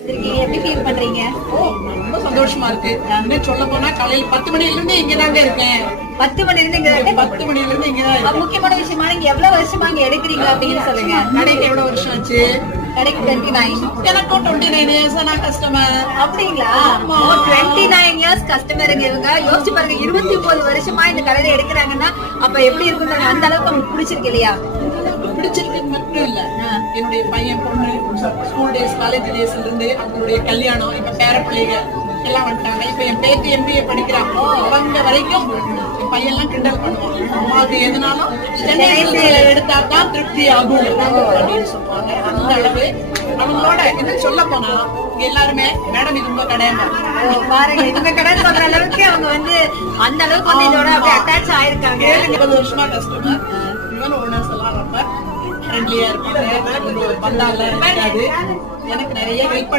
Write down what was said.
எப்படி ஃபீல் பண்றீங்க? ரொம்ப சந்தோஷமா இருக்கு. இன்னும் சொல்ல போனா காலையில 10 மணில இருந்து இங்கதாங்க இருக்கேன். 10 மணில இருந்து இங்க 10 மணில இருந்து இங்கதான் இருக்கேன். முக்கியமான விஷயமா நீங்க எவ்வளவு வருஷமா இங்க எடுக்கிறீங்க அப்படின்னு சொல்லுங்க. கடைக்கு எவ்வளவு வருஷம் ஆச்சு? கடைக்கு 29. எனக்கும் 29 இயர்ஸ் நான் கஸ்டமர். அப்படிங்களா? 29 இயர்ஸ் கஸ்டமருங்க இவங்க. யோசிச்சு பாருங்க, 29 வருஷமா இந்த கடையில எடுக்கிறாங்கன்னா அப்ப எப்படி இருக்கும்? அந்த அளவுக்கு உங்களுக்கு பிடிச்சிருக்கு இல்லையா? பிடிச்சிருக்கு மட்டும் இல்ல, என்னுடைய பையன் பொண்ணு ஸ்கூல் டேஸ் காலேஜ் டேஸ்ல இருந்து அவங்களுடைய கல்யாணம், இப்ப பேர பிள்ளைங்க எல்லாம் வந்துட்டாங்க. இப்ப என் பேத்தி MBA படிக்கிறாங்க. அவங்க வரைக்கும் என் பையன் எல்லாம் கிண்டல் பண்ணுவான், அம்மாவுக்கு எதுனாலும் சென்னை எடுத்தா தான் திருப்தி ஆகும் அப்படின்னு சொல்லுவாங்க. அந்த அளவு அவங்களோட என்ன சொல்ல போனா எல்லாருமே மேடம் இது உங்க கடையா பாருங்க, இந்த கடை சொல்ற அளவுக்கு அவங்க வந்து அந்த அளவுக்கு வந்து இதோட அட்டாச் ஆயிருக்காங்க. 20 வருஷமா கஸ்டமர். இவன் ஓனர்ஸ் எல்லாம் ரொம்ப ஃப்ரெண்ட்லியா இருப்பாங்க. பந்தால இருக்காது. எனக்கு நிறைய ஹெல்ப்